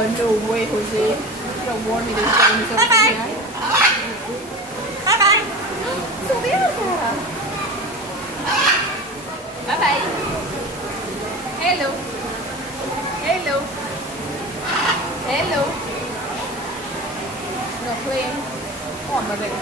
Oh, no way, Jose. You don't want me to join this up here. Bye-bye. So weird. Bye-bye. Hello. Hello. Hello. No playing. Oh, my baby.